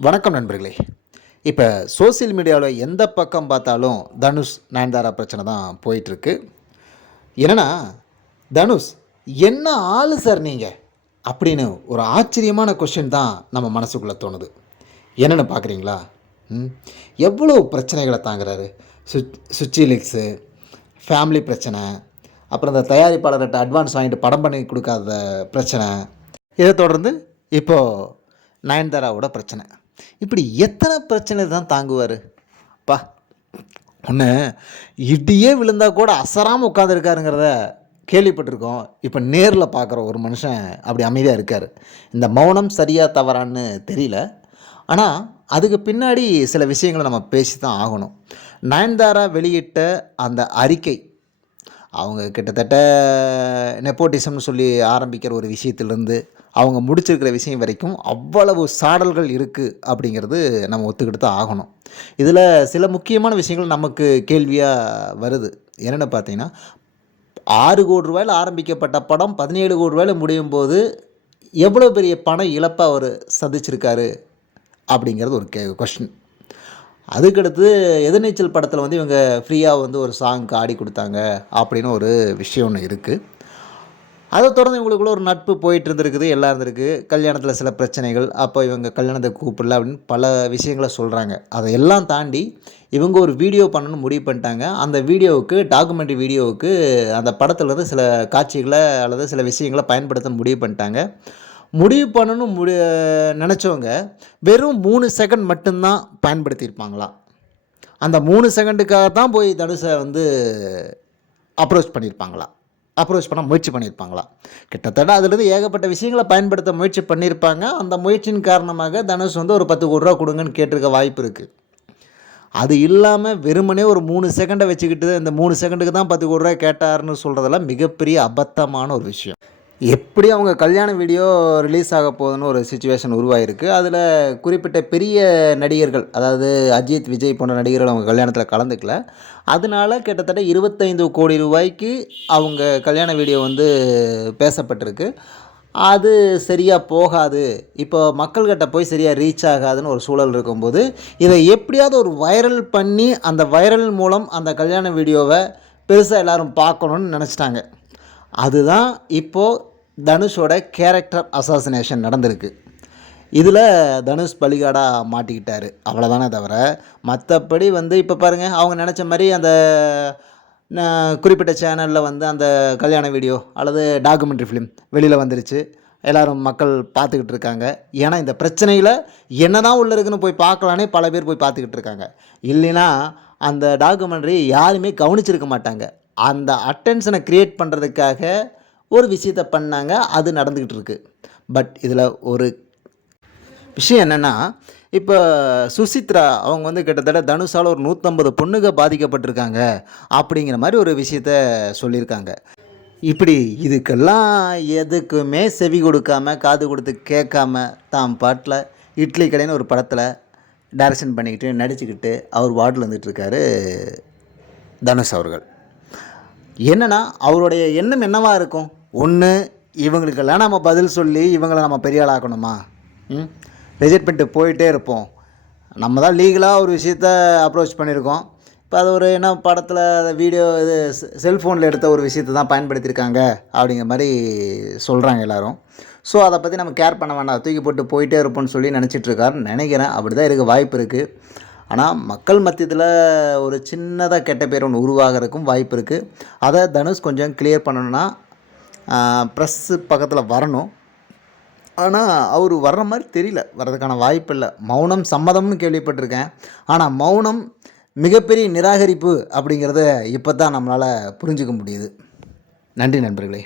வணக்கம் நண்பர்களே. இப்போ சோஷியல் மீடியாவில் எந்த பக்கம் பார்த்தாலும் தனுஷ் நயன்தாரா பிரச்சனை தான் போயிட்டுருக்கு. என்னன்னா தனுஷ் என்ன ஆளு சார் நீங்கள் அப்படின்னு ஒரு ஆச்சரியமான கொஷின் தான் நம்ம மனசுக்குள்ளே தோணுது. என்னென்னு பார்க்குறீங்களா ம். எவ்வளோ பிரச்சனைகளை தாங்குறாரு? சுச் சுச்சிலிக்ஸு ஃபேமிலி பிரச்சனை அப்புறம் இந்த தயாரிப்பாளர்கிட்ட அட்வான்ஸ் வாங்கிட்டு படம் பண்ணி கொடுக்காத பிரச்சனை. இதை தொடர்ந்து இப்போது நயன்தாராவோட பிரச்சனை. இப்படி எத்தனை பிரச்சனை தான் தாங்குவார்? அப்பா ஒன்று இடியே விழுந்தால் கூட அசராமல் உட்காந்துருக்காருங்கிறத கேள்விப்பட்டிருக்கோம். இப்போ நேரில் பார்க்குற ஒரு மனுஷன் அப்படி அமைதியாக இருக்கார். இந்த மௌனம் சரியாக தவறான்னு தெரியல. ஆனால் அதுக்கு பின்னாடி சில விஷயங்களை நம்ம பேசி தான் ஆகணும். நயன்தாரா வெளியிட்ட அந்த அறிக்கை அவங்க கிட்டத்தட்ட நெப்போட்டிசம்னு சொல்லி ஆரம்பிக்கிற ஒரு விஷயத்திலேருந்து அவங்க முடிச்சிருக்கிற விஷயம் வரைக்கும் அவ்வளவு சாடல்கள் இருக்குது அப்படிங்கிறது நம்ம ஒத்துக்கிட்டு தான் ஆகணும். இதில் சில முக்கியமான விஷயங்கள் நமக்கு கேள்வியாக வருது. என்னென்னு பார்த்தீங்கன்னா ஆறு கோடி ரூபாயில் ஆரம்பிக்கப்பட்ட படம் பதினேழு கோடி ரூபாயில் முடியும் போது எவ்வளோ பெரிய பண இழப்பை அவர் சந்திச்சிருக்காரு அப்படிங்கிறது ஒரு கே கொஷின் அதுக்கடுத்து எதிர்நீச்சல் படத்தில் வந்து இவங்க ஃப்ரீயாக வந்து ஒரு சாங்க்கு ஆடி கொடுத்தாங்க அப்படின்னு ஒரு விஷயம் ஒன்று இருக்குது அதை தொடர்ந்து இவங்களுக்குள்ள ஒரு நட்பு போயிட்டு இருந்திருக்குது எல்லாம் இருந்திருக்கு. கல்யாணத்தில் சில பிரச்சனைகள் அப்போ இவங்க கல்யாணத்தை கூப்பிடல அப்படின்னு பல விஷயங்களை சொல்கிறாங்க அதையெல்லாம் தாண்டி இவங்க ஒரு வீடியோ பண்ணணும்னு முடிவு பண்ணிட்டாங்க. அந்த வீடியோவுக்கு டாக்குமெண்ட்ரி வீடியோவுக்கு அந்த படத்துலேருந்து சில காட்சிகளை அல்லது சில விஷயங்களை பயன்படுத்த முடிவு பண்ணிட்டாங்க. முடிவு பண்ணணும் முடி நினச்சவங்க வெறும் மூணு செகண்ட் மட்டும்தான் பயன்படுத்தியிருப்பாங்களாம் அந்த மூணு செகண்டுக்காக தான் போய் தனுஷை வந்து அப்ரோச் பண்ணியிருப்பாங்களா? அப்ரோச் பண்ண முயற்சி பண்ணியிருப்பாங்களா? கிட்டத்தட்ட அதுலேருந்து ஏகப்பட்ட விஷயங்களை பயன்படுத்த முயற்சி பண்ணியிருப்பாங்க. அந்த முயற்சியின் காரணமாக தனுஷ் வந்து ஒரு பத்து கோடி ரூபா கொடுங்கன்னு கேட்டிருக்க வாய்ப்பு இருக்குது அது இல்லாமல் வெறுமனே ஒரு மூணு செகண்டை வச்சுக்கிட்டு இந்த மூணு செகண்டுக்கு தான் பத்து கோடி ரூபா கேட்டாருன்னு சொல்கிறதெல்லாம் மிகப்பெரிய அபத்தமான ஒரு விஷயம். எப்படி அவங்க கல்யாண வீடியோ ரிலீஸ் ஆக போகுதுன்னு ஒரு சுச்சுவேஷன் உருவாயிருக்கு. அதில் குறிப்பிட்ட பெரிய நடிகர்கள் அதாவது அஜித் விஜய் போன்ற நடிகர்கள் அவங்க கல்யாணத்தில் கலந்துக்கல. அதனால கிட்டத்தட்ட இருபத்தைந்து கோடி ரூபாய்க்கு அவங்க கல்யாண வீடியோ வந்து பேசப்பட்டிருக்கு. அது சரியாக போகாது. இப்போ மக்கள்கிட்ட போய் சரியாக ரீச் ஆகாதுன்னு ஒரு சூழல் இருக்கும்போது இதை எப்படியாவது ஒரு வைரல் பண்ணி அந்த வைரல் மூலம் அந்த கல்யாண வீடியோவை பெருசாக எல்லோரும் பார்க்கணுன்னு நினச்சிட்டாங்க. அதுதான் இப்போது தனுஷோட கேரக்டர் அசாசினேஷன் நடந்திருக்கு. இதில் தனுஷ் பலிகாடாக மாட்டிக்கிட்டார். அவ்வளோதானே தவிர மற்றபடி வந்து இப்போ பாருங்கள் அவங்க நினச்ச மாதிரி அந்த குறிப்பிட்ட சேனலில் வந்து அந்த கல்யாண வீடியோ அல்லது டாக்குமெண்ட்ரி ஃபிலிம் வெளியில் வந்துருச்சு. எல்லோரும் மக்கள் பார்த்துக்கிட்டு இருக்காங்க. ஏன்னா இந்த பிரச்சனையில் என்னதான் உள்ளே இருக்குன்னு போய் பார்க்கலானே பல பேர் போய் பார்த்துக்கிட்டு இருக்காங்க. இல்லைன்னா அந்த டாக்குமெண்ட்ரி யாருமே கவனிச்சிருக்க மாட்டாங்க. அந்த அட்டென்ஷனை க்ரியேட் பண்ணுறதுக்காக ஒரு விஷயத்தை பண்ணாங்க அது நடந்துக்கிட்டு இருக்குது பட் இதில் ஒரு விஷயம் என்னென்னா இப்போ சுசித்ரா அவங்க வந்து கிட்டத்தட்ட தனுஷால் ஒரு நூற்றம்பது பொண்ணுங்க பாதிக்கப்பட்டிருக்காங்க அப்படிங்கிற மாதிரி ஒரு விஷயத்த சொல்லியிருக்காங்க. இப்படி இதுக்கெல்லாம் எதுக்குமே செவி கொடுக்காம காது கொடுத்து கேட்காம தாம் பாட்டில் இட்லி கடைன்னு ஒரு படத்தில் டைரக்ஷன் பண்ணிக்கிட்டு நடிச்சுக்கிட்டு அவர் வார்டில் இருந்துகிட்ருக்காரு தனுஷ் அவர்கள். என்னென்னா அவருடைய எண்ணம் என்னவா இருக்கும்? ஒன்று இவங்களுக்கெல்லாம் நம்ம பதில் சொல்லி இவங்களை நம்ம பெரிய ஆளாக்கணுமா? ம்? ரிஜெக்ட் பண்ணிட்டு போயிட்டே இருப்போம். நம்ம தான் லீகலாக ஒரு விஷயத்த அப்ரோச் பண்ணியிருக்கோம். இப்போ அது ஒரு என்ன படத்தில் வீடியோ இது செல்ஃபோனில் எடுத்த ஒரு விஷயத்தை தான் பயன்படுத்தியிருக்காங்க அப்படிங்கிற மாதிரி சொல்கிறாங்க எல்லோரும். ஸோ அதை பற்றி நம்ம கேர் பண்ண வேண்டாம் தூக்கி போட்டு போயிட்டே இருப்போம்னு சொல்லி நினச்சிட்ருக்காருன்னு நினைக்கிறேன். அப்படி தான் இருக்க வாய்ப்பு இருக்குது ஆனால் மக்கள் மத்தியத்தில் ஒரு சின்னதாக கெட்ட பேர் ஒன்று உருவாகிறதுக்கும் வாய்ப்பு இருக்குது அதை தனுஷ் கொஞ்சம் கிளியர் பண்ணணும்னா ப்ரெஸ்ஸு பக்கத்தில் வரணும். ஆனால் அவர் வர்ற மாதிரி தெரியல. வர்றதுக்கான வாய்ப்பு இல்லை. மௌனம் சம்மதம்னு கேள்விப்பட்டிருக்கேன். ஆனால் மௌனம் மிகப்பெரிய நிராகரிப்பு அப்படிங்கிறத இப்போ தான் நம்மளால் புரிஞ்சுக்க முடியுது. நன்றி நண்பர்களே.